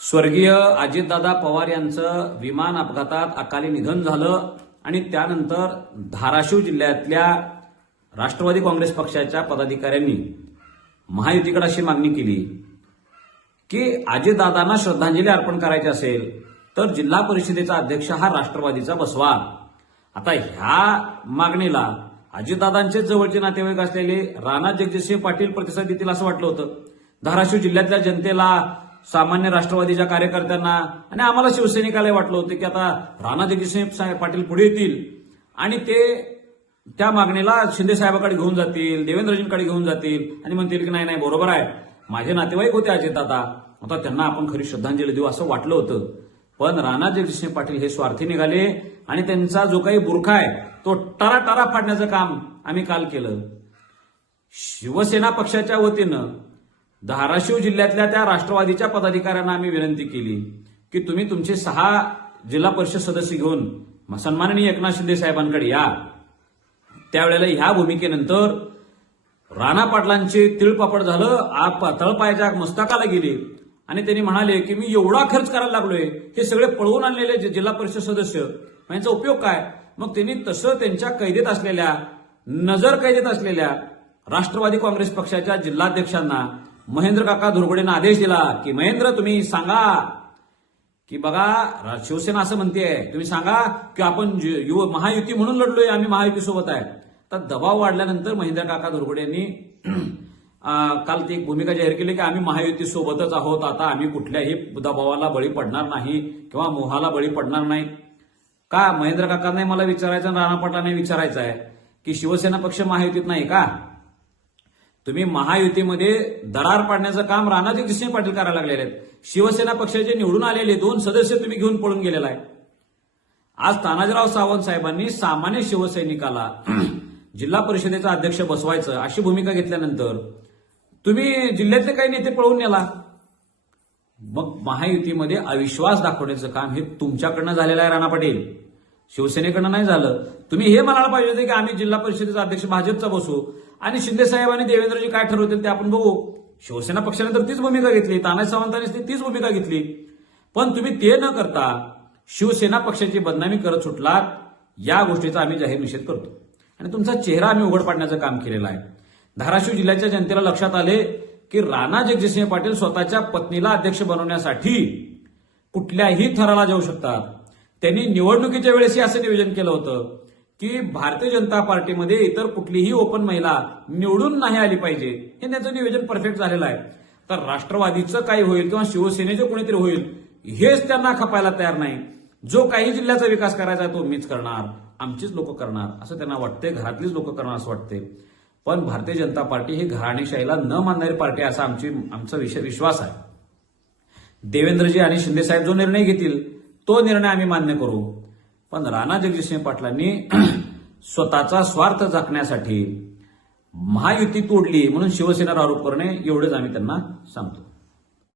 स्वर्गीय अजितदादा पवार यांचं विमान अपघातात अकाली निधन झालं आणि त्यानंतर धाराशिव जिल्ह्यातल्या राष्ट्रवादी काँग्रेस पक्षाच्या पदाधिकाऱ्यांनी महायुतीकडे अशी मागणी केली की अजितदादांना श्रद्धांजली अर्पण करायची असेल तर जिल्हा परिषदेचा अध्यक्ष हा राष्ट्रवादीचा बसवा। आता ह्या मागणीला अजितदादांचे जवळचे नातेवाईक असलेले राणा जगजितसिंह पाटील प्रतिसाद देतील असं वाटलं होतं। धाराशिव जिल्ह्यातल्या जनतेला, सामान्य राष्ट्रवादीच्या कार्यकर्त्यांना आणि आम्हाला शिवसैनिकाला वाटलं होतं की आता राणा जगजितसिंह पाटील पुढे येतील आणि ते त्या मागणीला शिंदे साहेबांकडे घेऊन जातील, देवेंद्रजींकडे घेऊन जातील आणि म्हणतील की नाही बरोबर आहे, माझे नातेवाईक होते अजितदादा, आता त्यांना आपण खरी श्रद्धांजली देऊ असं वाटलं होतं। पण राणा जगजितसिंह पाटील हे स्वार्थी निघाले आणि त्यांचा जो काही बुरखा आहे तो टारा फाडण्याचं काम आम्ही काल केलं। शिवसेना पक्षाच्या वतीनं धाराशिव जिल्ह्यातल्या त्या राष्ट्रवादीच्या पदाधिकाऱ्यांना आम्ही विनंती केली की तुम्ही तुमचे 6 जिल्हा परिषद सदस्य घेऊन सन्माननीय एकनाथ शिंदे साहेबांकडे या। त्यावेळेला ह्या भूमिकेनंतर राणा पाटलांचे तिळपापड झालं, तळपायाच्या मस्तकाला गेले आणि त्यांनी म्हणाले की मी एवढा खर्च करायला लागलोय, हे सगळे पळवून आणलेले जिल्हा परिषद सदस्य, यांचा उपयोग काय? मग त्यांनी तसं त्यांच्या कैदेत असलेल्या, नजर कैदेत असलेल्या राष्ट्रवादी काँग्रेस पक्षाच्या जिल्हाध्यक्षांना महेंद्र काका धुरगुडेंना आदेश दिला की महेंद्र तुम्ही सांगा की बघा शिवसेना असं म्हणतेय, तुम्ही सांगा की आपण महायुती म्हणून लढलोय, आम्ही महायुती सोबत आहे। तर दबाव वाढल्यानंतर महेंद्र काका धुरगुडे यांनी काल ती एक भूमिका जाहीर केली की आम्ही महायुती सोबतच आहोत, आता आम्ही कुठल्याही दबावाला बळी पडणार नाही किंवा मोहाला बळी पडणार नाही। का महेंद्र काकांना मला विचारायचं आणि राणा पाटलांना विचारायचं आहे की शिवसेना पक्ष महायुतीत नाही का? तुम्ही महायुतीमध्ये दरार पाडण्याचं काम राणा जगजितसिंह पाटील करायला लागलेले आहेत। शिवसेना पक्षाचे निवडून आलेले 2 सदस्य तुम्ही घेऊन पळून गेलेला आहे। आज तानाजीराव सावंत साहेबांनी सामान्य शिवसैनिकाला जिल्हा परिषदेचा अध्यक्ष बसवायचं अशी भूमिका घेतल्यानंतर तुम्ही जिल्ह्यातले काही नेते पळवून नेला। मग महायुतीमध्ये अविश्वास दाखवण्याचं काम हे तुमच्याकडनं झालेलं आहे राणा पाटील, शिवसेनेकडनं नाही झालं। तुम्ही हे म्हणायला पाहिजे होते की आम्ही जिल्हा परिषदेचा अध्यक्ष भाजपचा बसू आणि शिंदे साहेब आणि देवेंद्रजी काय ठरवतील ते आपण बघू। शिवसेना पक्षाने तीच भूमिका घेतली, तानाजी सावंतांनी तीच भूमिका घेतली, पण तुम्ही ते न करता शिवसेना पक्षाची बदनामी करत सुटलात। या गोष्टीचा आम्ही जाहीर निषेध करतो आणि तुमचा चेहरा आम्ही उघड पाडण्याचं काम केलेलं आहे। धाराशिव जिल्ह्याच्या जनतेला लक्षात आले की राणा जगजितसिंह पाटील स्वतःच्या पत्नीला अध्यक्ष बनवण्यासाठी कुठल्याही थराला जाऊ शकतात। त्यांनी निवडणुकीच्या वेळेसही असं नियोजन केलं होतं की भारतीय जनता पार्टीमध्ये इतर कुठलीही ओपन महिला निवडून नाही आली पाहिजे, हे त्यांचं नियोजन परफेक्ट झालेलं आहे। तर राष्ट्रवादीचं काही होईल किंवा शिवसेनेचं कोणीतरी होईल हेच त्यांना खपायला तयार नाही। जो काही जिल्ह्याचा विकास करायचा तो मीच करणार, आमचीच लोक करणार असं त्यांना वाटते, घरातलीच लोक करणार असं वाटते। पण भारतीय जनता पार्टी ही घराणेशाहीला न मानणारी पार्टी असा आमचा विश्वास आहे। देवेंद्रजी आणि शिंदे साहेब जो निर्णय घेतील तो निर्णय आम्ही मान्य करू, पण राणा जगजितसिंह पाटलांनी स्वतःचा स्वार्थ झाकण्यासाठी महायुती तोडली म्हणून शिवसेनेवर आरोप करणे एवढेच आम्ही त्यांना सांगतो।